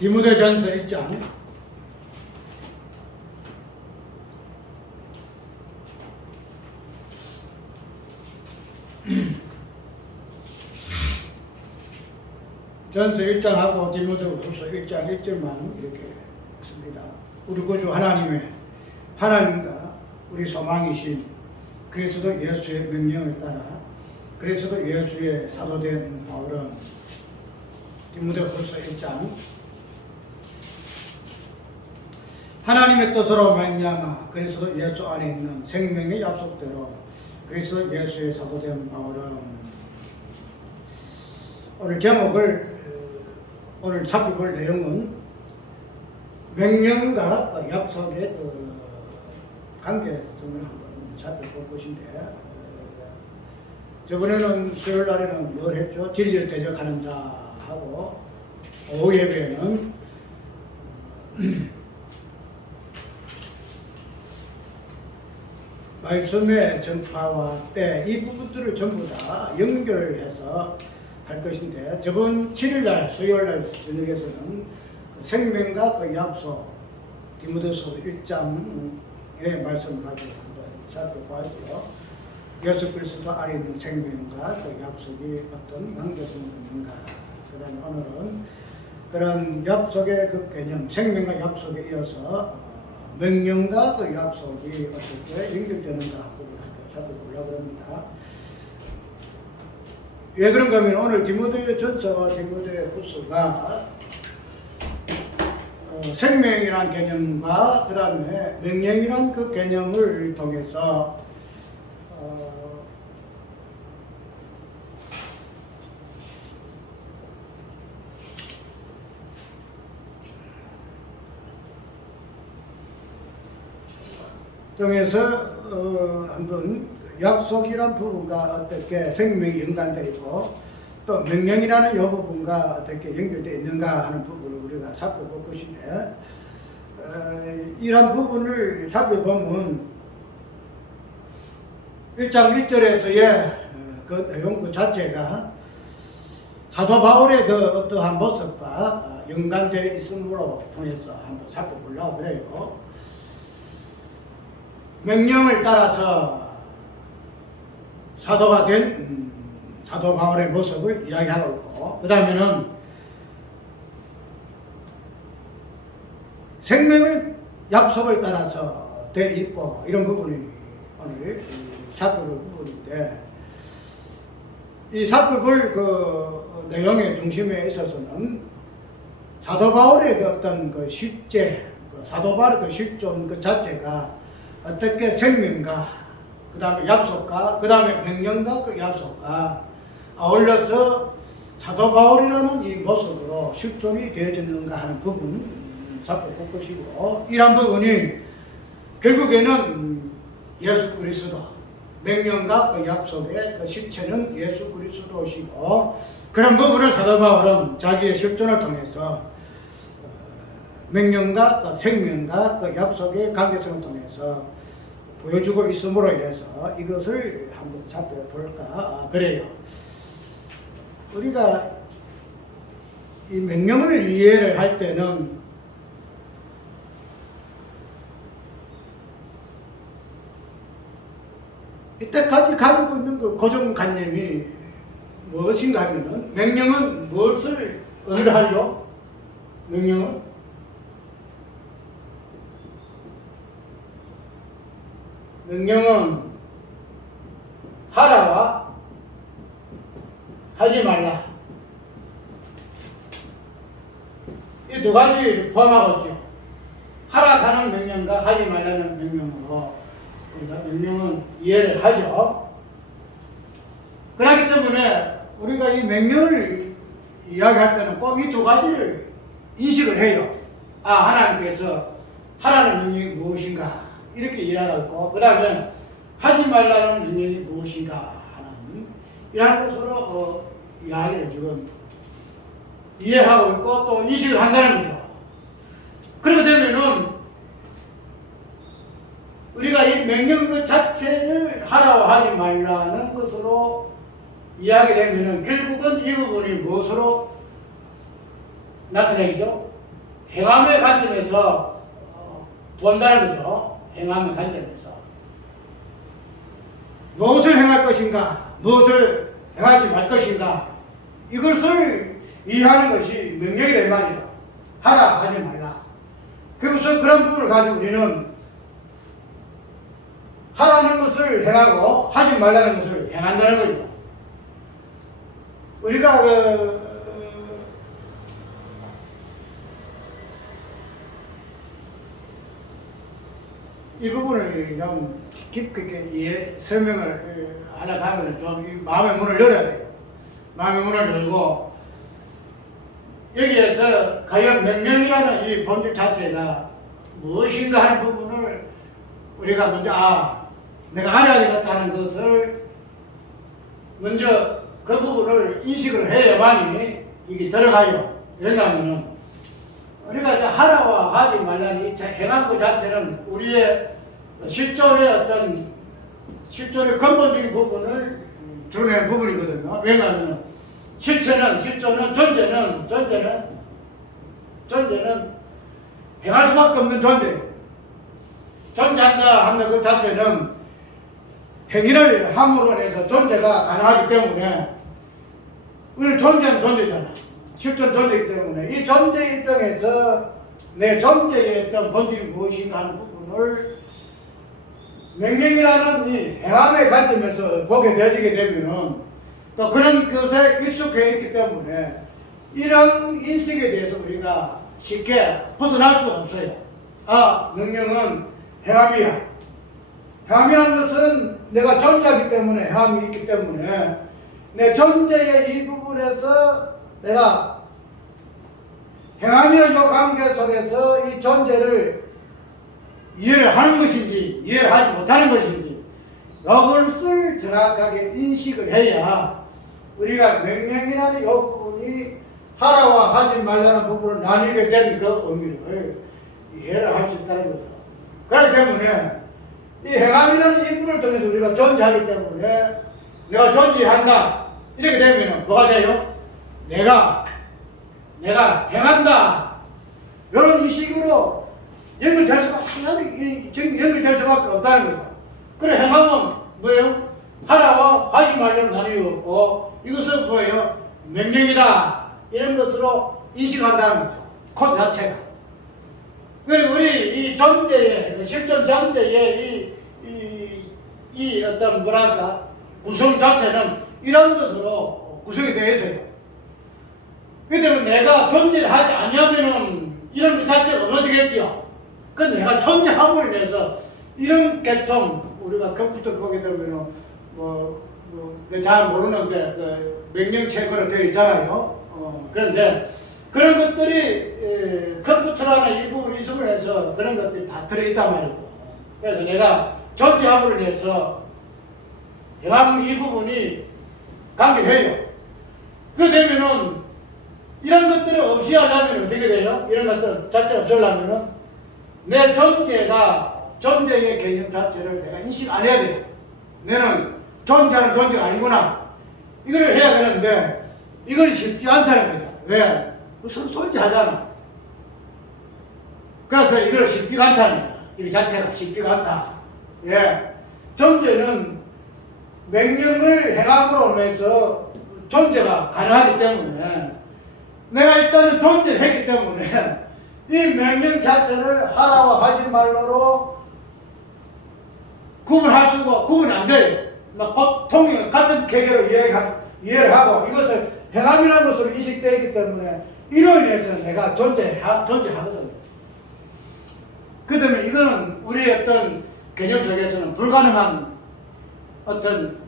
디모데전서 1장 1장하고 디모데후서 1장 1절만 이렇게 읽습니다. 우리 구주 하나님과 우리 소망이신 그리스도 예수의 명령을 따라 그리스도 예수의 사도된 바울은 디모데후서 1장 하나님의 뜻으로 말미암아 그리스도 예수 안에 있는 생명의 약속대로 그리스도 예수의 사도된 바울은 오늘 살펴볼 내용은 명령과 약속의 관계성을 한번 살펴볼 것인데, 저번에는 수요일 날에는 뭘 했죠? 진리를 대적하는 자 하고, 오후 예배에는 말씀의 전파와 때 이 부분들을 전부 다 연결해서 할 것인데, 저번 7일날 수요일날 저녁에서는 생명과 그 약속 디모데서 1장의 말씀을 가지고 한번 살펴보았고요. 예수 그리스도 안에 있는 생명과 그 약속이 어떤 관계성이 있는가. 그 다음에 오늘은 그런 약속의 그 개념, 생명과 약속에 이어서 명령과 그 약속이 어떻게 연결되는가 살펴보려고 합니다. 왜 그런가 하면 오늘 디모데전서와 디모데후서가 생명이란 개념과 그 다음에 명령이란 그 개념을 통해서 한번 약속이란 부분과 어떻게 생명이 연관되어 있고 또 명령이라는 이 부분과 어떻게 연결되어 있는가 하는 부분을 우리가 살펴볼 것인데, 이런 부분을 살펴보면 1장 1절에서의 그 내용 그 자체가 사도 바울의 그 어떠한 모습과 연관되어 있음으로 통해서 한번 살펴보려고 그래요. 명령을 따라서 사도가 된 사도 바울의 모습을 이야기하고 있고, 그 다음에는 생명의 약속을 따라서 되어 있고, 이런 부분이 오늘 살펴볼 부분인데, 이 살펴볼 그 내용의 중심에 있어서는 사도 바울의 그 어떤 그 실제, 사도 바울의 그 실존 그 자체가 어떻게 생명과 그 다음에 약속과 그 다음에 명령과 그 약속과 어울려서 사도 바울이라는 이 모습으로 실존이 되어지는가 하는 부분 살펴볼 것이고, 이러한 부분이 결국에는 예수 그리스도 명령과 그 약속의 그 실체는 예수 그리스도시고, 그런 부분을 사도 바울은 자기의 실존을 통해서 명령과 그 생명과 그 약속의 관계성을 통해서 보여주고 있음으로 인해서 이것을 한번 살펴볼까 그래요. 우리가 이 명령을 이해를 할 때는 이때까지 가지고 있는 그 고정관념이 무엇인가 하면은, 명령은 무엇을 의뢰하려? 명령은 하라와 하지 말라, 이 두 가지를 포함하겠죠. 하라 하는 명령과 하지 말라는 명령으로 우리가 명령은 이해를 하죠. 그렇기 때문에 우리가 이 명령을 이야기할 때는 꼭 이 두 가지를 인식을 해요. 하나님께서 하라는 명령이 무엇인가 이렇게 이해하고, 그 다음에 하지 말라는 명령이 무엇인가 하는 이러한 것으로 이야기를 지금 이해하고 있고 또 인식을 한다는 거죠. 그렇게 되면은 우리가 이 명령 그 자체를 하라고 하지 말라는 것으로 이야기되면은 결국은 이 부분이 무엇으로 나타내죠? 행함의 관점에서 본다는 거죠. 행함의 관점에서. 무엇을 행할 것인가, 무엇을 행하지 말 것인가, 이것을 이해하는 것이 명령이다 이 말이야. 하라 하지 말라. 그래서 그런 부분을 가지고 우리는 하라는 것을 행하고 하지 말라는 것을 행한다는 거죠. 우리가 이 부분을 좀 깊게 설명을 하려고 하면 좀 마음의 문을 열어야 돼요. 마음의 문을 열고 여기에서 과연 명령이라는 이 본질 자체가 무엇인가 하는 부분을 우리가 먼저 내가 알아야 되겠다는 것을 먼저 그 부분을 인식을 해야만이 이게 들어가요. 왜냐하면 우리가 이제 하라와 하지 말라는 이 행한 것 자체는 우리의 실존의 근본적인 부분을 드러내는 부분이거든요. 왜냐하면 실존은 존재는 행할 수밖에 없는 존재예요. 존재한다 하는 그 자체는 행위를 함으로 해서 존재가 가능하기 때문에 우리는 존재는 존재잖아. 실존 존재이기 때문에 이 존재 입장에서 내 존재의 어떤 본질이 무엇인가 하는 부분을 명령이라는 이 행함의 관점에서 보게 되어지게 되면은 또 그런 것에 익숙해 있기 때문에 이런 인식에 대해서 우리가 쉽게 벗어날 수가 없어요. 명령은 행함이야. 행함이라는 것은 내가 존재하기 때문에 행함이 있기 때문에 내 존재의 이 부분에서 내가 행함이라는 이 관계 속에서 이 존재를 이해를 하는 것인지 이해를 하지 못하는 것인지 이것을 정확하게 인식을 해야 우리가 명령이라는 이 부분이 하라와 하지 말라는 부분을 나뉘게 된 그 의미를 이해를 할 수 있다는 거죠. 그렇기 때문에 이 행함이라는 이 부분을 통해서 우리가 존재하기 때문에 내가 존재한다 이렇게 되면 뭐가 돼요? 내가 행한다 이런 인식으로 연결될 수밖에 없다는 거죠. 그래 행함은 뭐예요? 하라와 하지 말라는 나뉘었고 이것은 뭐예요? 명령이다 이런 것으로 인식한다는 거죠. 코드 자체가. 그리고 우리 이 존재의 실존 존재의 이 어떤 뭐랄까 구성 자체는 이런 것으로 구성이 되어 있어요. 그렇기 때문에 내가 존재를 하지 않으면은 이런 것 자체가 없어지겠죠. 그 내가 존재함으로 인해서 이런 계통 우리가 컴퓨터 보게 되면은 내가 잘 모르는데 그 명령 체크로 되어 있잖아요. 그런데 그런 것들이 컴퓨터라는 일부 이수를 해서 그런 것들이 다 들어있단 말이고. 그래서 내가 존재함으로 인해서 행함 이 부분이 관계해요. 그 되면은 이런 것들을 없이 하려면 어떻게 돼요? 이런 것들 자체 없애려면은 내 존재의 개념 자체를 내가 인식 안 해야 돼요. 내는 존재하는 존재가 아니구나. 이걸 해야 되는데 이걸 쉽지 않다는 거죠. 왜? 존재하잖아. 그래서 이걸 쉽지가 않다는 거야. 이 자체가 쉽지가 않다. 예. 존재는 명령을 행함으로 인해서 존재가 가능하기 때문에 내가 일단은 존재를 했기 때문에 이 명령 자체를 하라와 하지 말로로 구분할 수가 구분 안 돼요. 곧 같은 개개로 이해를 하고 이것을 행함이라는 것으로 인식되어 있기 때문에 이로 인해서 내가 존재하거든요. 그 다음에 이거는 우리의 어떤 개념 속에서는 불가능한 어떤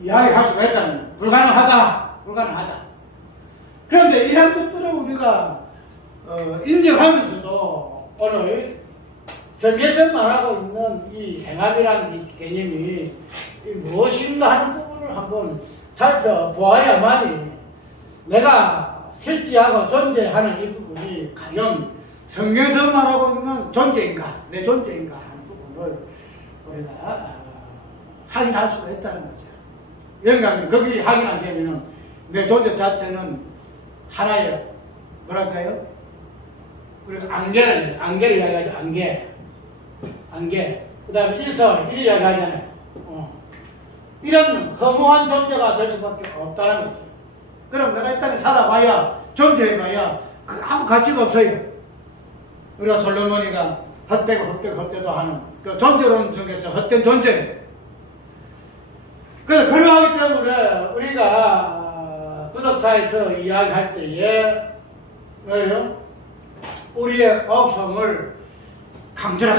이야기를 할 수가 있다는 거예요. 불가능하다. 그런데 이런 것들을 우리가 인정하면서도 오늘 성경에서 말하고 있는 이 행함이라는 이 개념이 무엇인가 하는 부분을 한번 살펴보아야만이 내가 실지하고 존재하는 이 부분이 과연 성경에서 말하고 있는 존재인가, 내 존재인가 하는 부분을 우리가 확인할 수가 있다는 거죠. 왜냐하면 거기 확인 안 되면은 내 존재 자체는 하나의 뭐랄까요? 우리가 안개를 이야기하죠. 안개. 그 다음에 이설, 이를 이야기하잖아요. 이런 허무한 존재가 될 수밖에 없다는 거죠. 그럼 내가 이 땅에 살아봐야, 존재해봐야 아무 가치가 없어요. 우리가 솔로몬이가 헛되도 하는 그 존재론 중에서 헛된 존재예요. 그러하기 때문에 우리가 구속사에서 이야기할 때에 뭐예요? 우리의 없음을 강조를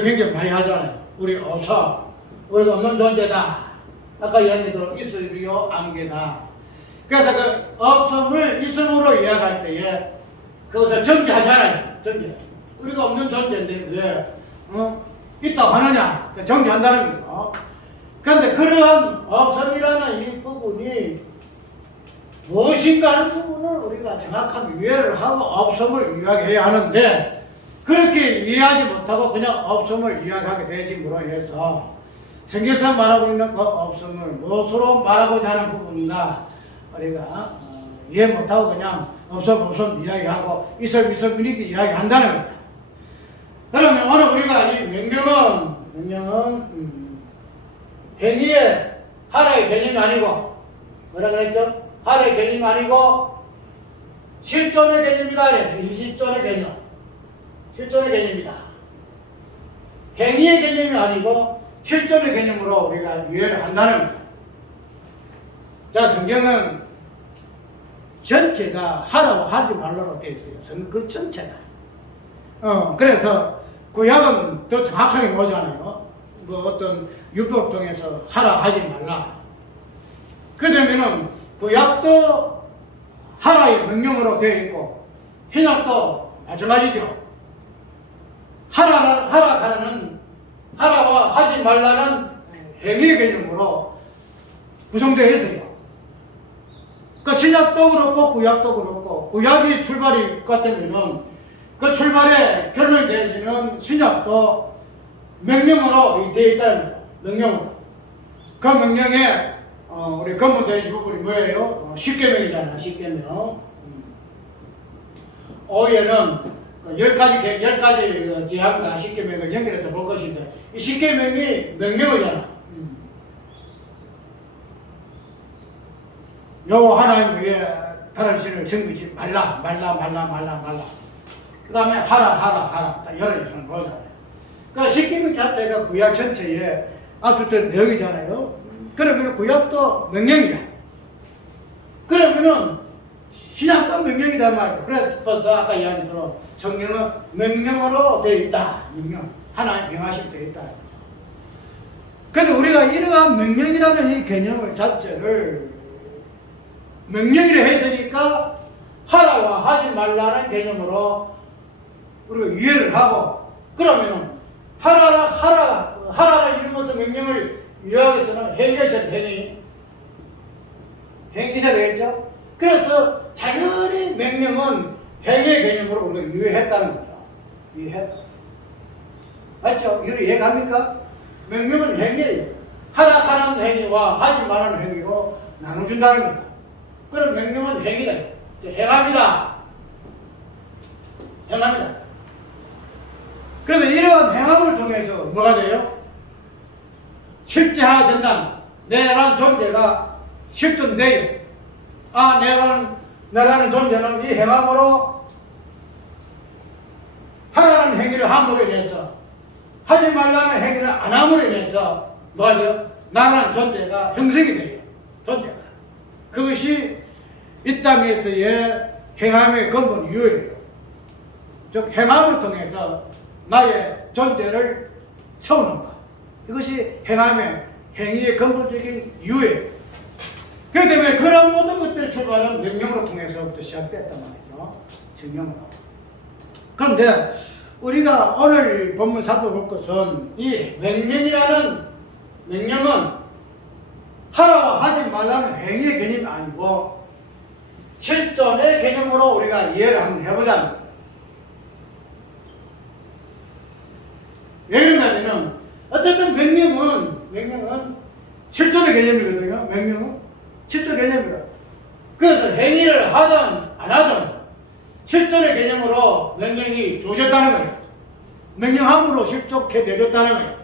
굉장히 많이 하잖아요. 우리 없어. 우리가 없는 존재다. 아까 이야기대로 있으리요 안개다. 그래서 그 없음을 있음으로 이야기할 때에 그것을 정죄하잖아요. 정죄. 우리가 없는 존재인데 왜 있다고 하느냐? 정죄한다는 거죠. 그런데 그러한 없음이라는 이 부분이 무엇인가 하는 부분을 우리가 정확한 이해를 하고 없음을 이야기해야 하는데 그렇게 이해하지 못하고 그냥 없음을 이야기하게 되심으로 인해서 성경에서 말하고 있는 그 없음을 무엇으로 말하고자 하는 부분인가 우리가 이해 못하고 그냥 없음 이야기하고 있음 이렇게 이야기한다는 거예요. 그러면 오늘 우리가 이 명령은 행위의 하나의 개념이 아니고 뭐라 그랬죠? 하나의 개념이 아니고 실존의 개념이다. 실존의 개념. 실존의 개념이다. 행위의 개념이 아니고 실존의 개념으로 우리가 이해를 한다는 겁니다. 자, 성경은 전체가 하라고 하지 말라고 되어 있어요. 그 전체가. 그래서 구약은 더 정확하게 보잖아요. 뭐 어떤 율법 통해서 하라 하지 말라. 그러면은 구약도 하라의 명령으로 되어 있고 신약도 마찬가지죠. 하라와 하지 말라는 행위의 개념으로 구성되어 있어요. 그 신약도 그렇고 구약도 그렇고 구약이 출발이 같으면은 그 출발의 결론이 되어지는 신약도 명령으로 되어 있다는 거예요. 명령으로. 그 명령에 우리 근본적인 부분이 뭐예요? 십계명이잖아요. 십계명. 오해는 10가지 제한과 십계명을 연결해서 볼 것인데 이 십계명이 명령이잖아. 여호와 하나님 외에 다른 신을 섬기지 말라. 그 다음에 하라. 딱 여러 개를 보잖아요. 그러니까 십계명 자체가 구약 전체에 앞섰던 내용이잖아요. 그러면 구약도 명령이야. 그러면은 신약도 명령이다 말이야. 그래서 아까 이야기대로 성경은 명령으로 되어 있다. 명령. 하나님 명하실 되어 있다. 그런데 우리가 이러한 명령이라는 이 개념을 자체를 명령이라 했으니까 하라와 하지 말라는 개념으로 우리가 이해를 하고 그러면은 하라라 이런 것은 명령을 이해하기위해서는 행위셔야 되겠죠? 그래서 당연히 명령은 행위의 개념으로 우리가 이해했다는 거죠. 이해했다. 맞죠? 이거 이해갑니까? 명령은 행위예요. 하라하는 행위와 하지 말라는 행위로 나눠준다는 거다. 그럼 명령은 행위다. 행합니다. 그래서 이런 행함을 통해서 뭐가 돼요? 실제화가 된다면 내라는 존재가 실존돼요. 내라는 존재는 이 행함으로 하라는 행위를 함으로 인해서 하지 말라는 행위를 안 함으로 인해서 뭐가 돼요? 나라는 존재가 형성이 돼요. 존재가. 그것이 이 땅에서의 행함의 근본 이유예요. 즉 행함을 통해서 나의 존재를 세우는 것. 이것이 행위의 근본적인 이유예요. 그렇기 때문에 그런 모든 것들의 출발은 명령으로 통해서부터 시작됐단 말이죠. 명령으로. 그런데 우리가 오늘 본문 살펴볼 것은 이 명령은 하라고 하지 말라는 행위의 개념이 아니고 실존의 개념으로 우리가 이해를 한번 해보자는 거예요. 왜 그러냐면은 어쨌든 명령은 실존의 개념이거든요. 명령은 실존 개념이에요. 그래서 행위를 하든 안 하든 실존의 개념으로 명령이 주어졌다는 거예요. 명령함으로 실족해 내렸다는 거예요.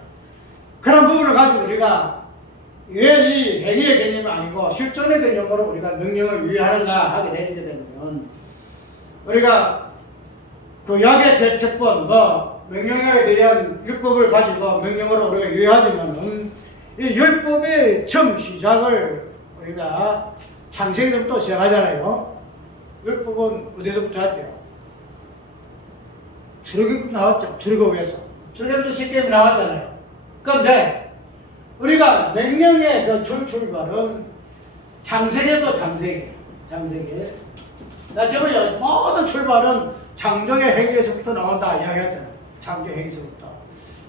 그런 부분을 가지고 우리가 왜 이 행위의 개념이 아니고 실존의 개념으로 우리가 명령을 위하는가 하게 되게 되면 우리가 구약의 제책본 명령에 대한 율법을 가지고 명령으로 우리가 유의하지만은 이 율법의 처음 시작을 우리가 창세기부터 시작하잖아요. 율법은 어디서부터 했죠? 출애굽 나왔죠. 출애굽에서. 출애굽에서 십계명이 나왔잖아요. 그런데 우리가 명령의 그 출발은 창세기도 창세기. 나 저번에 모든 출발은 창조의 행위에서부터 나온다 이야기했잖아요. 창조 행위에서부터.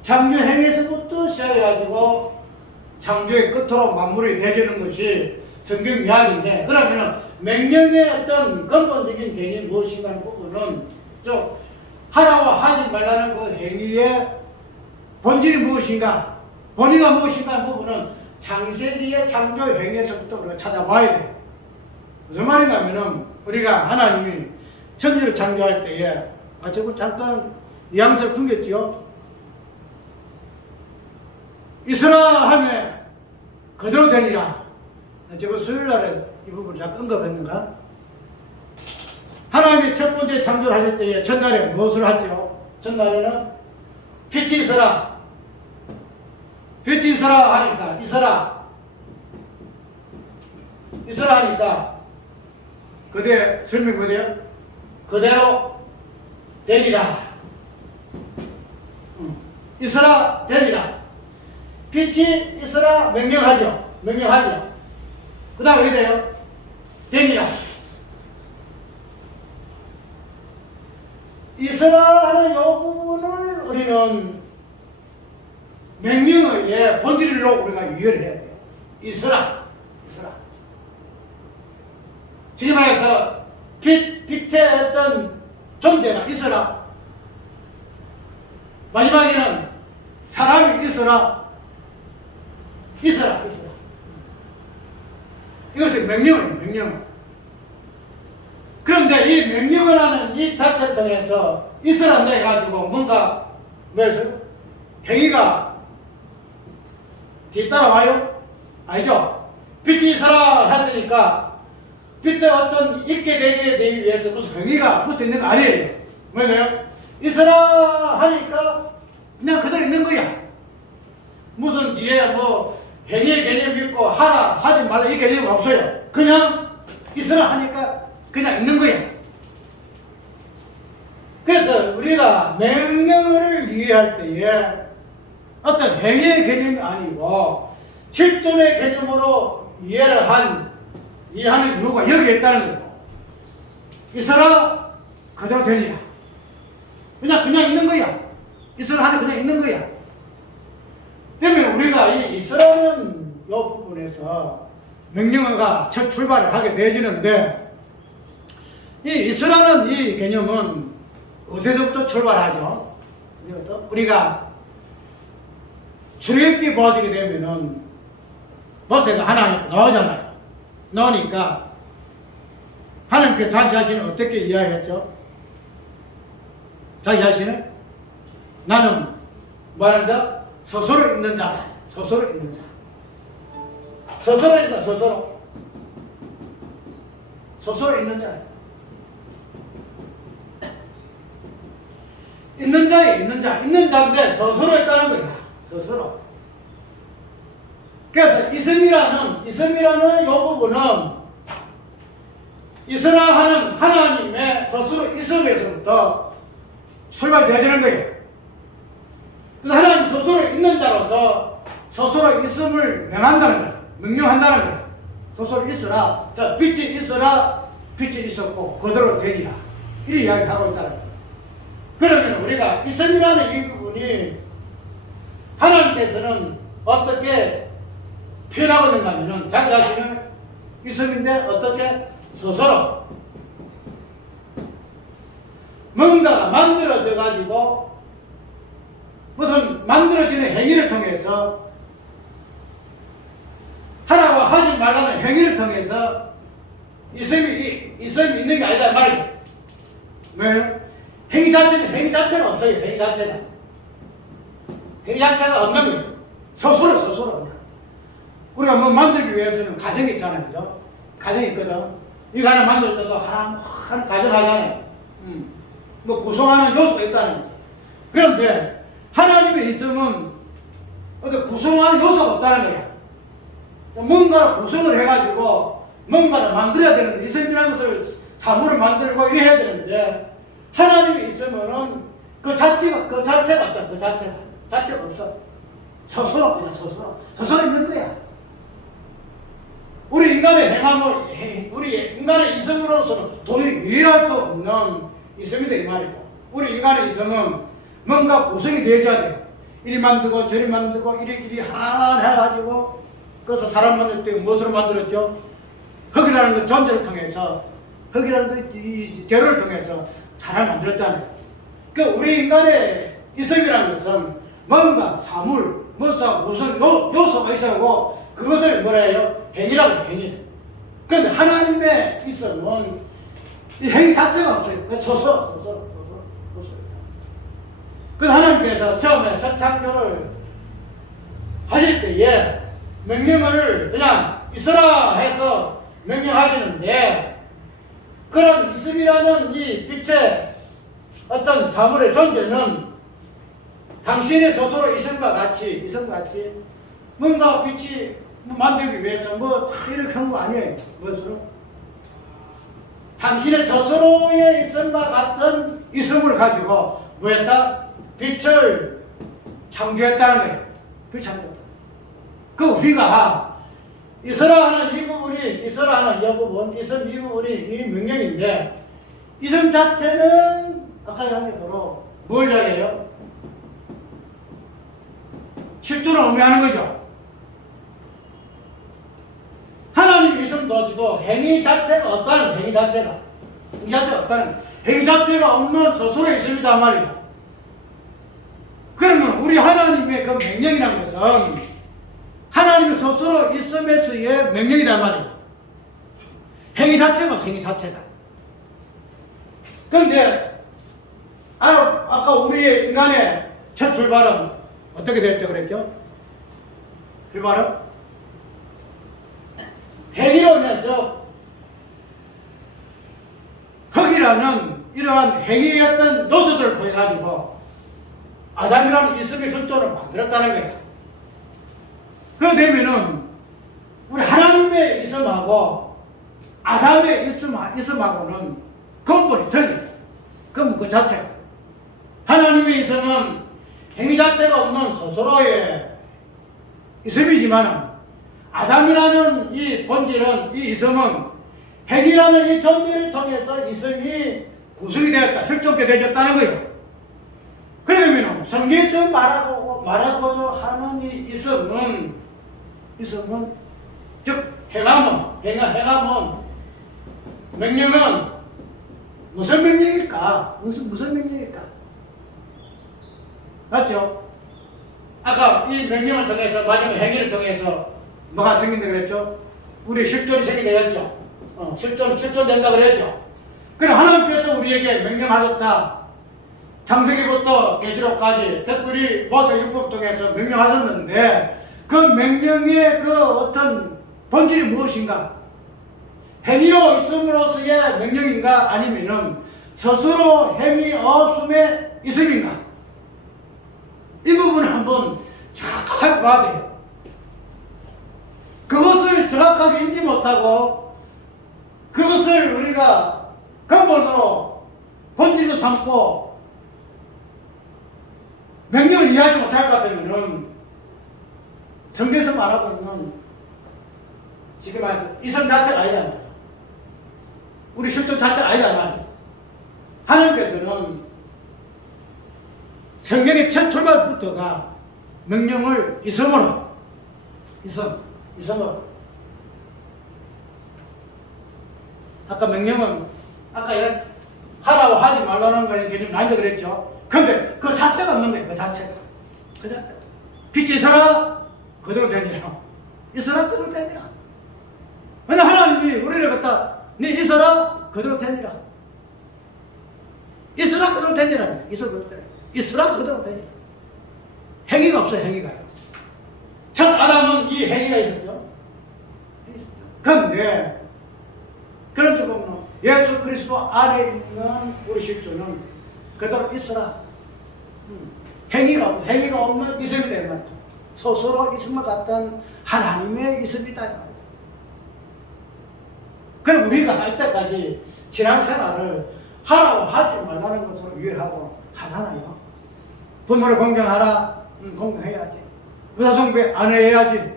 창조 행위에서부터 시작해가지고 창조의 끝으로 마무리 되지는 것이 성경 이야기인데, 그러면 명령의 어떤 근본적인 개념이 무엇인가 하는 부분은 좀 하라고 하지 말라는 그 행위의 본질이 무엇인가, 본의가 무엇인가 하는 부분은 창세기의 창조 행위에서부터 우리가 찾아봐야 돼요. 무슨 말인가 하면은 우리가 하나님이 천지를 창조할 때에 저거 잠깐 뉘앙스를 풍겼지요. 이스라 하면 그대로 되니라. 저번 수요일날에 이 부분을 잠깐 언급했는가? 하나님이 첫 번째 창조를 하실 때에 첫날에 무엇을 하죠? 첫날에는 빛이 있어라. 빛이 있어라 하니까 있어라 하니까 그대 설명 뭐예요? 그대로 되리라. 있어라 되리라. 빛이 있어라 명령하죠. 그 다음에 어떻게 돼요? 되리라. 있어라 하는 이 부분을 우리는 명령의 본질로 우리가 이해를 해야 돼요. 있어라. 지금 말해서 빛의 어떤 존재가 있어라. 마지막에는 사람이 있어라. 이것이 명령은. 그런데 이 명령을 하는 이 자체를 통해서 있어라 해가지고 뭔가 뭐였어요? 행위가 뒤따라와요? 아니죠? 빛이 있어라 했으니까 빛에 어떤 있게 되기 위해서 무슨 행위가 붙어 있는 거 아니에요. 뭐예요? 있어라 하니까 그냥 그대로 있는 거야. 무슨 뒤에 뭐 행위의 개념이 있고 하라 하지 말라 이 개념이 없어요. 그냥 있어라 하니까 그냥 있는 거야. 그래서 우리가 명령을 이해할 때에 어떤 행위의 개념이 아니고 실존의 개념으로 이해하는 이유가 여기에 있다는 거예요. 있어라 그대로 되니라. 그냥 있는 거야. 있어라 하니 그냥 있는 거야. 때문에 우리가 이 있어라는 이 부분에서 명령어가 첫 출발을 하게 되어지는데, 이 있어라는 이 개념은 어디서부터 출발하죠? 우리가 출애굽기 보아지게 되면은 모세가 하나님 나오잖아요. 나오니까 하나님께 자기 자신을 어떻게 이야기했죠? 자기 자신을 나는 뭐한다? 스스로 있는 자다. 스스로 있는 자. 스스로 있다. 스스로 있는 자. 있는 자에 있는 자. 있는 자인데 스스로 있다는 거야. 스스로. 그래서 있음이라는 이 부분은 있으라 하는 하나님의 스스로 있음에서부터 출발되어지는 거예요. 그래서 하나님 스스로 있는 자로서 스스로 있음을 명한다는 거예요. 명령한다는 거예요. 스스로 있으라. 자, 빛이 있으라. 빛이 있었고 그대로 되리라. 이렇게 이야기하고 있다는 거예요. 그러면 우리가 있음이라는 이 부분이 하나님께서는 어떻게 표현하고 있는가 하면 자기 자신을 있음인데 어떻게 스스로 뭔가가 만들어져 가지고 무슨 만들어지는 행위를 통해서 하라고 하지 말라는 행위를 통해서 있음이 있는 게 아니다 말이에요. 뭐예요? 행위 자체가 없어요. 행위 자체가. 행위 자체가 없는 거예요. 스스로 그냥. 우리가 뭐 만들기 위해서는 가정이 있잖아요. 그죠? 가정이 있거든. 이거 하나 만들 때도 하나 가정 하잖아요. 뭐 구성하는 요소가 있다는 거죠. 그런데 하나님이 있으면 어떤 구성하는 요소가 없다는 거야. 뭔가를 구성을 해가지고 뭔가를 만들어야 되는데 이성이라는 것을 자물을 만들고 이래 해야 되는데 하나님이 있으면은 그 자체가 없다. 그 자체가 없어. 스스로 그냥 스스로 있는 거야. 우리 인간의 행함을 우리 인간의 이성으로서는 도저히 이해할 수 없는 이성이다 이 말이고 우리 인간의 이성은 뭔가 구성이 되어야 돼요. 이리 만들고 저리 만들고 이리끼리 하나 해가지고 그래서 사람 만들 때 무엇으로 만들었죠? 흙이라는 그 존재를 통해서 흙이라는 그 재료를 통해서 사람을 만들었잖아요. 그 우리 인간의 이성이라는 것은 뭔가 사물, 무슨 요소가 있어고 그것을 뭐라 해요? 행위라고 해요, 행위. 그런데 하나님의 있음은 이 행위 자체가 없어요. 스스로. 그래서 하나님께서 처음에 첫 창조를 하실 때에 명령을 그냥 있어라 해서 명령하시는데 그런 있음이라는 이 빛의 어떤 사물의 존재는 당신의 스스로 있음과 같이 뭔가 빛이 만들기 위해서 뭐 이렇게 한 거 아니에요. 무엇으로? 당신의 스스로의 있음과 같은 있음을 가지고 뭐 했다? 빛을 창조했다는 거예요. 빛을 창조했다. 그 우리가 있어라 하는 이 부분이 있어라 하는 이 부분, 있음 이 부분이 이 명령인데 있음 자체는 아까 이야기대로 뭘 이야기해요? 실존을 의미하는 거죠. 하나님 있음도 지고 행위 자체가 없다는 행위 자체가 행위 자체가 없는 스스로의 있음이다 말이야. 그러면 우리 하나님의 그 명령이라는 것은 하나님의 스스로 있음에서의 명령이란 말이에요. 행위 자체가 그런데 아까 우리의 인간의 첫 출발은 어떻게 됐죠 그랬죠? 출발은 행위로 냈죠. 흙이라는 이러한 행위였던 요소들을 통해 가지고 아담이라는 있음의 실존을 만들었다는 거예요. 그렇게 되면은 우리 하나님의 있음하고 아담의 있음하고는 근본이 틀려요. 그 자체가. 하나님의 있음은 행위 자체가 없는 스스로의 있음이지만 아담이라는 이 본질은 이 있음은 행위라는 이 존재를 통해서 있음이 구성이 되었다. 실존게 되었다는 거예요. 그러면 성경에서 말하고자 하는 이 있음은 즉 행함은 명령은 무슨 명령일까? 무슨 명령일까? 맞죠? 아까 이 명령을 통해서 마지막 행위를 통해서 뭐가 생긴다 그랬죠? 우리 실존이 생기겠죠? 실존된다 그랬죠? 그럼 하나님께서 우리에게 명령하셨다. 창세기부터 계시록까지 특별히 모세율법 통해서 명령하셨는데 그 명령의 그 어떤 본질이 무엇인가? 행위로 있음으로서의 명령인가? 아니면은 스스로 행위 없음의 있음인가? 이 부분을 한번 정확하게 살펴봐야 돼요. 그것을 정확하게 인지 못하고 그것을 우리가 근본으로 본질로 삼고 명령을 이해하지 못할 것 같으면은 성경에서 말하고 있는 지금 말해서 이성 자체가 아니다 말이야. 우리 실존 자체가 아니다 말이야. 하나님께서는 성경의 첫 출발부터가 명령을 이성으로 아까 명령은 아까 하라고 하지 말라는 거는 개념 나한테 그랬죠. 근데 그 자체가 없는 거예요. 그 자체가. 빛이 있어라 그대로 되니라. 있어라 그대로 되니라. 왜냐 하나님이 우리를 갖다 네 있어라 그대로 되니라. 되니라며. 있어도 되니라. 있으라 그대로 되니라. 행위가 없어요. 행위가요. 첫 아담은 이 행위가 있었죠. 그런데 그런 쪽 보면 예수 그리스도 안에 있는 우리 실조는 그대로 있어라. 행위가 없는 있음이 되는 말이죠. 스스로 있음을 갖던 하나님의 있음이다. 그럼 우리가 할 때까지 신앙생활을 하라고 하지 말라는 것으로 유예하고 하잖아요. 부모를 공경하라. 공경해야지. 의사성배 안 해야지.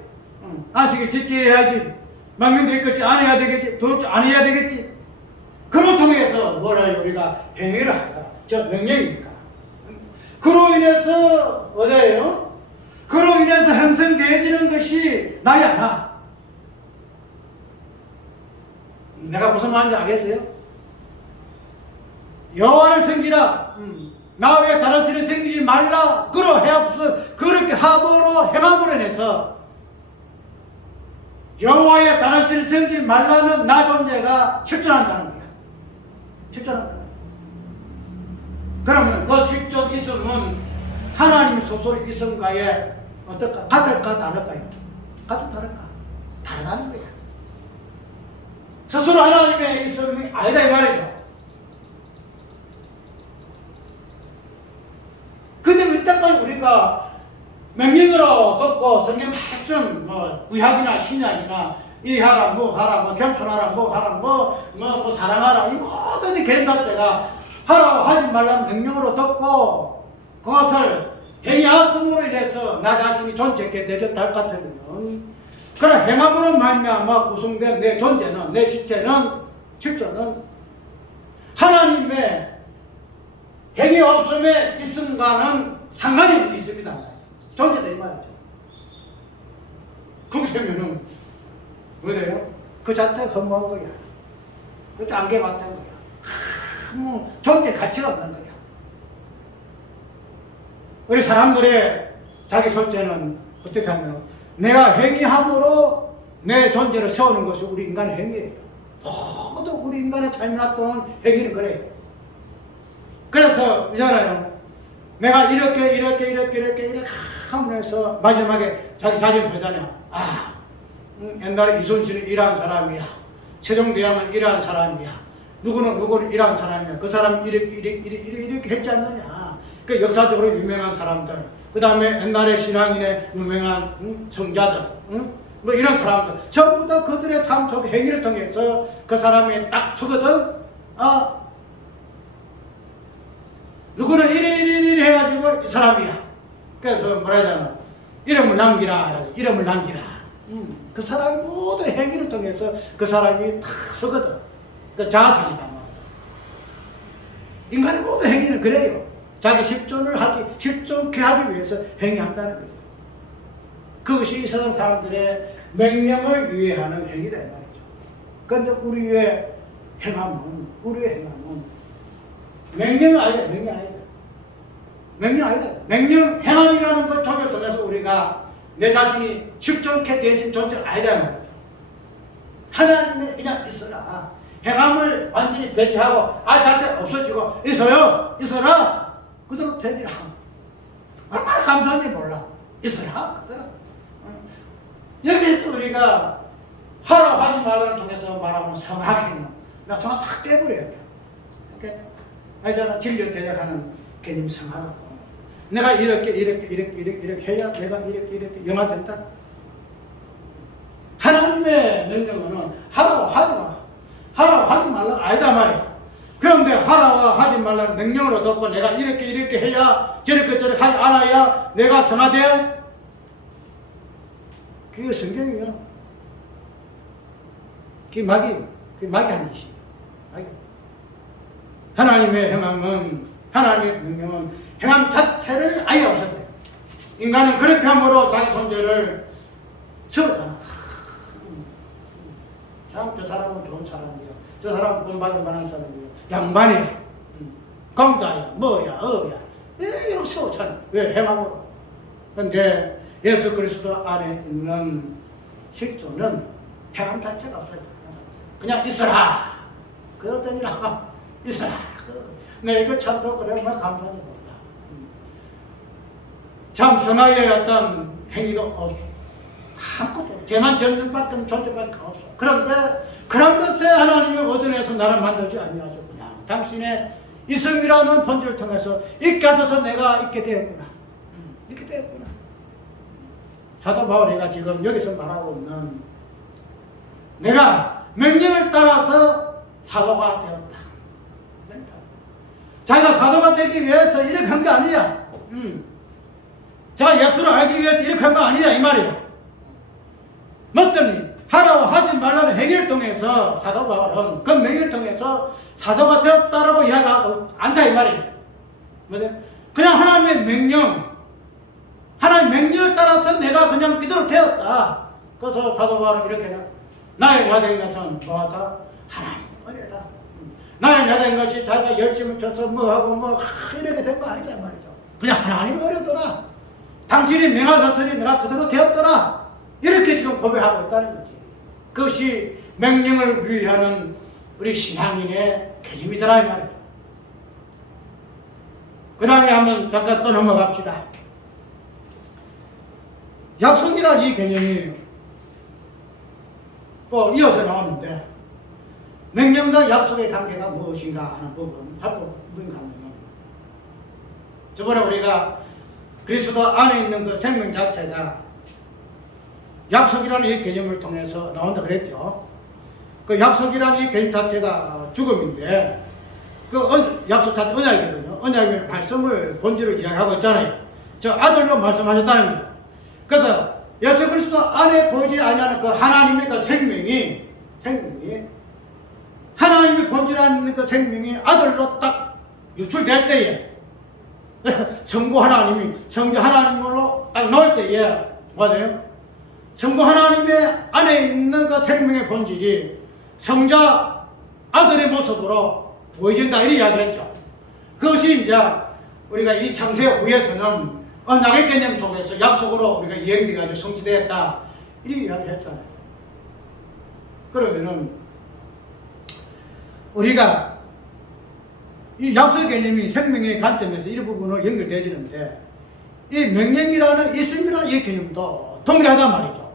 안식일 지켜야 해야지. 망명도 있겠지. 안 해야 되겠지. 도둑 안 해야 되겠지. 그로 통해서 뭐라 우리가 행위를 하라. 저 명령이니까. 그로 인해서 어디예요? 그로 인해서 형성되어지는 것이 나야 나. 내가 무슨 말인지 알겠어요? 여호와를 섬기라. 나 외에 다른 신을 섬기지 말라. 그러하옵소서. 그렇게 함으로 행함으로 인해서 여호와의 다른 신을 섬기지 말라는 나 존재가 실존한다는 거야. 실존한다는 거야. 그러면 그 실존 있음은 하나님 소설 있음과의 어떨까? 같을까 다를까요? 다를까? 다르다는 거야. 스스로 하나님의 있음이 아니다 이 말이죠. 근데 이때까지 우리가 명령으로 듣고 성경 말씀 구약이나 신약이나 이 하라 뭐 하라 뭐 겸손하라 뭐 하라 뭐 사랑하라 이 모든 개인 자체가 하라고 하지 말라는 명령으로 듣고 그것을 행하였음으로 인해서 나 자신이 존재하게 되었다 할 것 같으면 그런 행함으로 말미암아 구성된 내 존재는 내 실체는 실존은 하나님의 행위 없음에 있음과는 상관이 있습니다. 존재다 이 말이죠. 그렇게 되면은 뭐래요? 그 자체가 허무한 거야. 그렇게 안개가 왔다는 거야. 뭐 존재 가치가 없는 거야. 우리 사람들의 자기 존재는 어떻게 하면 내가 행위함으로 내 존재를 세우는 것이 우리 인간의 행위예요. 모두 우리 인간의 삶이 나타나는 행위는 그래요. 그래서 있잖아요. 내가 이렇게 하면서 마지막에 자기 자신 그러잖아요. 옛날에 이순신은 이러한 사람이야. 세종대왕은 이러한 사람이야. 누구는 이러한 사람이야. 그 사람이 이렇게 했지 않느냐. 그 역사적으로 유명한 사람들. 그 다음에 옛날에 신앙인의 유명한 성자들. 뭐 이런 사람들. 전부 다 그들의 삶 속 행위를 통해서 그 사람이 딱 서거든. 누구는 이래 해가지고 이 사람이야. 그래서 뭐라 하잖아. 이름을 남기라. 이름을 남기라. 그 사람이 모든 행위를 통해서 그 사람이 딱 서거든. 그 자아상이다. 인간의 모든 행위는 그래요. 자기 실존케 하기 위해서 행위한다는 거죠. 그것이 이 세상 사람들의 명령을 위해하는 행위다 말이죠. 그런데 우리의 행함은 명령은 아니다. 명령, 행함이라는 것 존재를 통해서 우리가 내 자신이 실존케 되어진 존재가 아니다 말이죠. 하나님의 그냥 있어라. 행함을 완전히 배제하고 자체 없어지고 있어라. 그대로 되니라. 얼마나 감사한지 몰라. 있어라. 그대로. 여기에서 우리가 하라고 하지 말라를 통해서 말하면 성악이요. 나 성악 다 깨버려요. 알잖아. 진료 대적하는 개념 성악하고. 내가 이렇게 해야 내가 이렇게 영화된다. 하나님의 명령은 하라고 하지 마. 하라고 하지 말라가 아니다 말이야. 그런데 하라고 하지 말라는 명령으로 듣고 내가 이렇게 해야 저렇게 하지 않아야 내가 성화돼? 그게 성경이요. 그게 마귀 하는 짓이에요. 하나님의 행함은, 하나님의 명령은 행함 자체를 아예 없애버려요. 인간은 그렇게 함으로 자기 존재를 세우잖아. 참, 저 사람은 좋은 사람이야. 저 사람은 돈 받을 만한 사람이야. 양반이야. 공자야. 뭐야. 이렇게 세우잖아. 왜? 행함으로. 그런데 예수 그리스도 안에 있는 실존은 행함 자체가 없어요. 그냥 있어라. 그러더니라. 있어라. 네, 이거 참도 그래, 정말 감사하게 봅니다. 참, 선하의 어떤 행위도 없어. 아무것도, 죄만 짓는 밖에 존재밖에 없어. 그런데, 그런 것에 하나님이 오전에서 나를 만들지 아니하셨구나. 당신의 있음이라는 본질을 통해서 있게 하셔서 내가 있게 되었구나. 있게 되었구나. 사도 바울이가 지금 여기서 말하고 있는 내가 명령을 따라서 사도가 되었다. 자기가 사도가 되기 위해서 이렇게 한 게 아니야. 자가 예수를 알기 위해서 이렇게 한 거 아니야 이 말이야. 뭐더니 하라고 하지 말라는 행위를 통해서 사도 바울은 그 명령을 통해서 사도가 되었다라고 이야기하고 안다 이 말이야. 그냥 하나님의 명령, 하나님의 명령을 따라서 내가 그냥 이대로 되었다. 그래서 사도 바울은 이렇게 해요. 나의 자된 것은 뭐하다? 하나님 은혜다. 나의 자된 것이 자기가 열심을 쳐서 뭐하고 이렇게 된 거 아니다 말이죠. 그냥 하나님 은혜더라. 당신이 명하셨으니 내가 그대로 되었더라. 이렇게 지금 고백하고 있다는 거지. 그것이 명령을 위하는 우리 신앙인의 개념이더라 이 말이죠. 그 다음에 한번 잠깐 또 넘어갑시다. 약속이라는 이 개념이 또 이어서 나오는데 명령과 약속의 관계가 무엇인가 하는 부분 살펴보면 저번에 우리가 그리스도 안에 있는 그 생명 자체가 약속이라는 이 개념을 통해서 나온다 그랬죠. 그 약속이라는 이 개념 자체가 죽음인데 그 약속 자체 언약이거든요. 언약이면 말씀을 본질을 이야기하고 있잖아요. 저 아들로 말씀하셨다는 거죠. 그래서 예수 그리스도 안에 보이지 아니하는 그 하나님의 그 생명이 하나님의 본질 안에 있는 그 생명이 아들로 딱 유출될 때에 성부 하나님이 성자 하나님으로 딱 넣을 때에 뭐예요? 성부 하나님의 안에 있는 그 생명의 본질이 성자 아들의 모습으로 보여진다 이렇게 이야기했죠. 그것이 이제 우리가 이 창세 후에서는 언약의 개념 속에서 약속으로 우리가 이행돼가지고 성취되었다 이렇게 이야기를 했잖아요. 그러면은 우리가 이 약속 개념이 생명의 관점에서 이 부분으로 연결되지는데 이 명령이라는 있음이라는 이 개념도 동일하단 말이죠.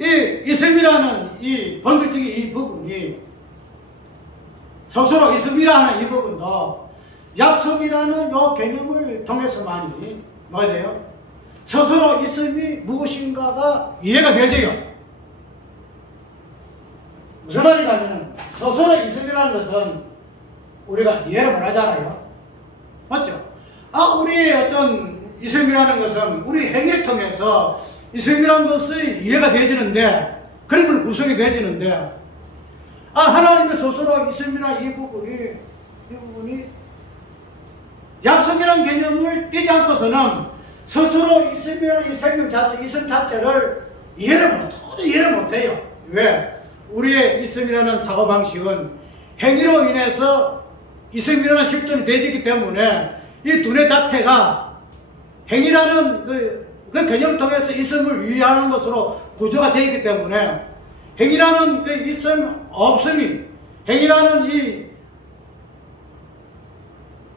이 있음이라는 이 본질적인 이 부분이 스스로 있음이라는 이 부분도 약속이라는 이 개념을 통해서만이 뭐가 돼요? 스스로 있음이 무엇인가가 이해가 되죠. 무슨 말인가 하면 스스로 있음이라는 것은 우리가 이해를 못하잖아요. 맞죠? 우리의 어떤 있음이라는 것은 우리 행위를 통해서 있음이라는 것이 이해가 되지는데 그림을 구성이 되지는데 하나님의 스스로 있음이라는 이 부분이 약속이라는 개념을 띄지 않고서는 스스로 있음이라는 이 생명 자체, 있음 자체를 도저히 이해를 못해요. 왜? 우리의 있음이라는 사고방식은 행위로 인해서 있음이라는 실존이 되어지기 때문에 이 두뇌 자체가 행위라는 그 개념을 통해서 있음을 유의하는 것으로 구조가 되어 있기 때문에 행위라는 그 있음, 없음이, 행위라는 이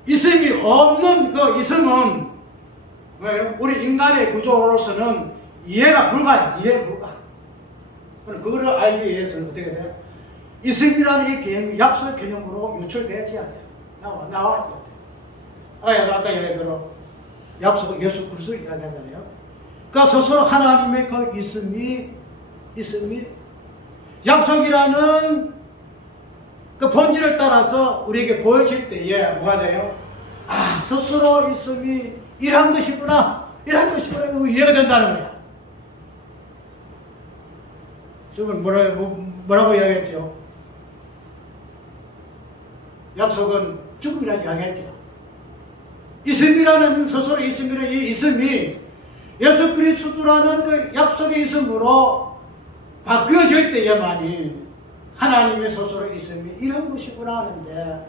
있음이 없는 그 있음은 왜요? 우리 인간의 구조로서는 이해가 불가해요. 이해 불가. 그거를 알기 위해서는 어떻게 돼요? 있음이라는 이 개념이 약속 개념으로 유출되어야 돼요. 나와야 돼요. 아까 얘기대로 약속 예수 그리스도 이야기하잖아요. 그러니까 스스로 하나님의 그 있음이 약속이라는 그 본질을 따라서 우리에게 보여질 때에 뭐가 돼요? 스스로 있음이 이런 것이구나 이해가 된다는 거야. 지금 뭐라고 이야기했죠? 약속은 죽음이라고 이야기했죠. 있음이라는 스스로 있음이라는 이 있음이 예수 그리스도라는 그 약속의 있음으로 바뀌어질 때에만이 하나님의 스스로 있음이 이런 것이구나 하는데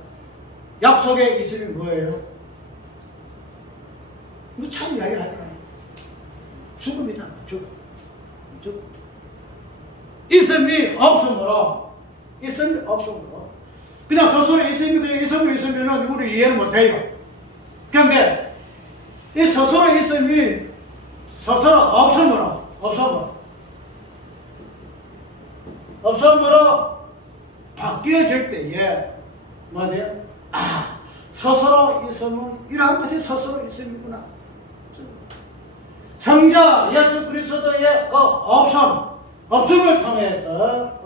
약속의 있음이 뭐예요? 무참 이야기하잖아요. 죽음이다. 죽음. 있음이 없으므로 그냥 서서로 있으면 그냥 있으면 우리 이해를 못해요. 그런데 이 서서로 있음이 서서로 없음으로 바뀌어질 때에 뭐예요? 아, 서서로 있으면 이러한 것이 서서로 있음이구나. 성자 예수 그리스도의 그 없음을 통해서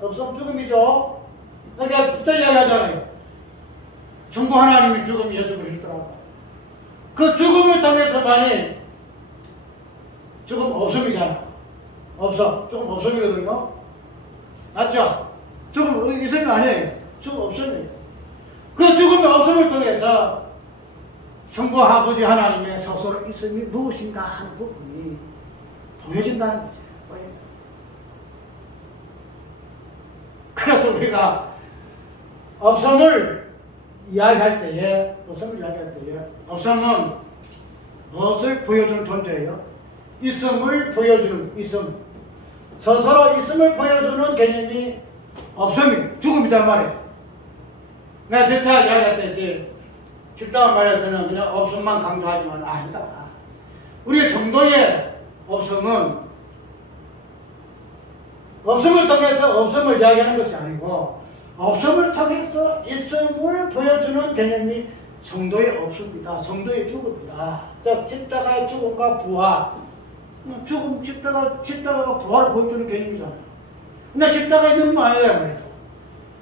없음 죽음이죠. 그러니까 그때 이야기하잖아요. 중고 하나님이 죽음 예수 그리스도라고. 그 죽음을 통해서만이 죽음 없음이잖아. 죽음 없음이거든요. 맞죠? 죽음 있음이 아니에요. 죽음 없음이에요. 그 죽음의 없음을 통해서 성부 아버지 하나님의 서서로 있음이 무엇인가 하는 부분이 보여진다는 거죠. 그래서 우리가 없음을 이야기할 때에 없음은 무엇을 보여주는 존재예요? 있음을 보여주는 있음. 서서로 있음을 보여주는 개념이 없음이 죽음이란 말이에요. 내가 제차 이야기할 때 쉽다고 말해서는 그냥 없음만 강조하지만 아니다. 우리 성도의 없음은 없음을 통해서 없음을 이야기하는 것이 아니고 없음을 통해서 있음을 보여주는 개념이 성도의 없음이다. 성도의 죽음이다. 즉 십자가의 죽음과 부활. 십자가가 부활을 보여주는 개념이잖아요. 근데 십자가에 있는 건 아니야 말이죠.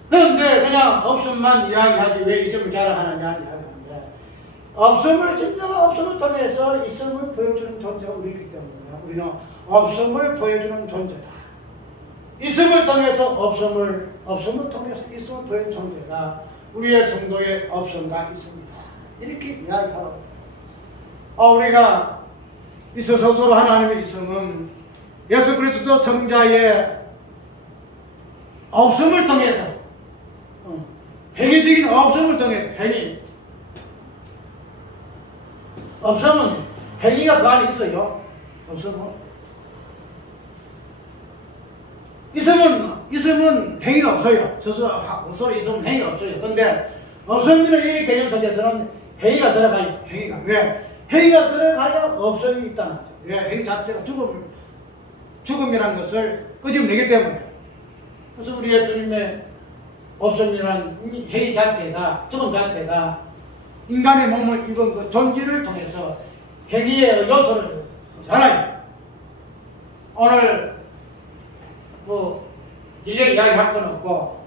그런데 그냥 없음만 이야기하지 왜 있음을 자랑하느냐 이야기하는데 진짜가 없음을 통해서 있음을 보여주는 존재가 우리이기 때문에 우리는 없음을 보여주는 존재다. 있음을 통해서 없음을 통해서 있음을 보여주는 존재가 우리의 성도의 없음과 있습니다. 이렇게 이야기하고 우리가 서로 하나님의 있음은 예수 그리스도 성자의 없음을 통해서 행위적인 없음을 통해서 없음은 행위가 그 안에 있어요. 있음은 행위가 없어요. 스스로 있으면 행위가 없어요. 그런데 없음이라는 이 개념 속에서는 행위가 들어가요. 왜? 행위가 들어가야 없음이 있다는 거죠. 왜? 행위 자체가 죽음이라는 것을 끄집어내기 때문에. 그래서 우리 예수님의 없음이라는 행위 자체가, 죽음 자체가 인간의 몸을 입은 그 존재를 통해서 행위의 요소를 보잖아요. 오늘 이제 이야기할 건 없고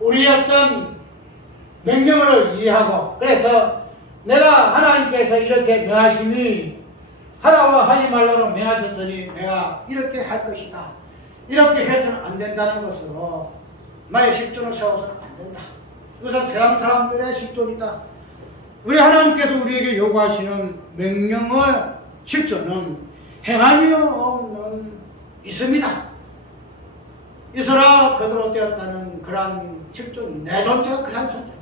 우리의 어떤 명령을 이해하고 그래서 내가 하나님께서 이렇게 명하시니 하라고 하지 말라고 명하셨으니 내가 이렇게 할 것이다. 이렇게 해서는 안 된다는 것으로 나의 실존을 세워서는 안 된다. 이것은 세상 사람들의 실존이다. 우리 하나님께서 우리에게 요구하시는 명령의 실존은 행함이 없는 있음이다. 있어라 그대로 되었다는 그러한 실존이 내 존재가 그러한 존재다.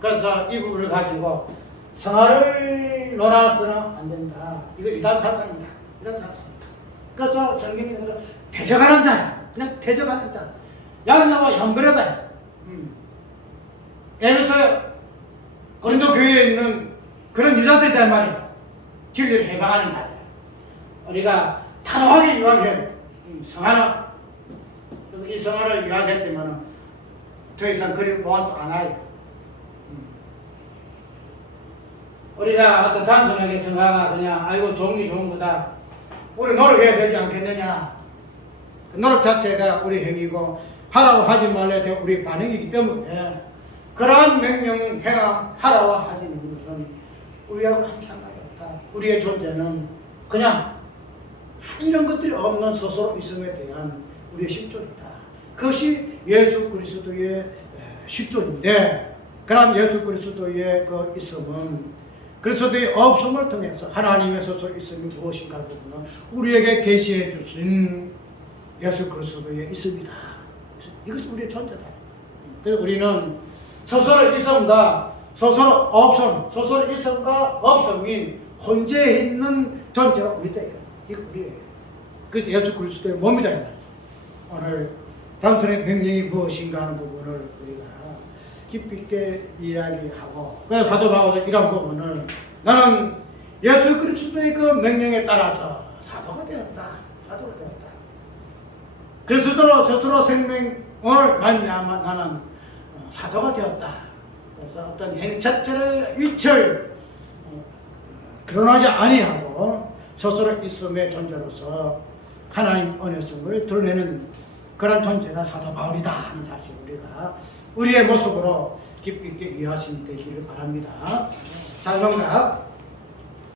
그래서 이 부분을 가지고 성화를 논하서는 안 된다. 이거 이단 사상이다. 그래서 성경이 대적하는 자야. 그냥 대적하는 자. 양나와 양거래다. 에베소 고린도 교회에 있는 그런 유다들이란 말이야. 진리를 해방하는 자들. 우리가 단호하게 이야기해야 돼. 성화는 이 성화를 이야기했지만 더 이상 그리 모아도 안 와요. 우리가 어떤 단순하게 성화가 그냥 아이고 좋은 게 좋은 거다. 우리 노력해야 되지 않겠느냐. 그 노력 자체가 우리 행위고 하라고 하지 말래야 돼 우리 반응이기 때문에 그러한 명령 하라고 하시는 것은 우리하고 아무 상관이 없다. 우리의 존재는 그냥 이런 것들이 없는 스스로 있음에 대한 우리의 실존이다. 그것이 예수 그리스도의 실존인데 그런 예수 그리스도의 그 있음은 그리스도의 없음을 통해서 하나님의 스스로 있음이 무엇인가 부분은 우리에게 계시해 주신 예수 그리스도의 있음이다. 이것이 우리의 존재다. 그래서 우리는 스스로 있음과 스스로 없음, 스스로 있음과 없음이 혼재해 있는 존재가 우리다예요. 이거 우리예요. 그래서 예수 그리스도의 몸이다. 오늘 단순히 명령이 무엇인가 하는 부분을 우리가 깊이 있게 이야기하고, 그래서 사도 바울의 이런 부분을 나는 예수 그리스도의 그 명령에 따라서 사도가 되었다. 사도가 되었다. 그리스도로 스스로 생명을 말미암아 나는 사도가 되었다. 그래서 어떤 행차처를 일철 드러나지 아니하고 스스로 있음의 존재로서 하나님 언어성을 드러내는 그런 존재가 사도 바울이다 하는 사실 우리가 우리의 모습으로 깊이 있게 이해하시면 되기를 바랍니다. 자, 그런가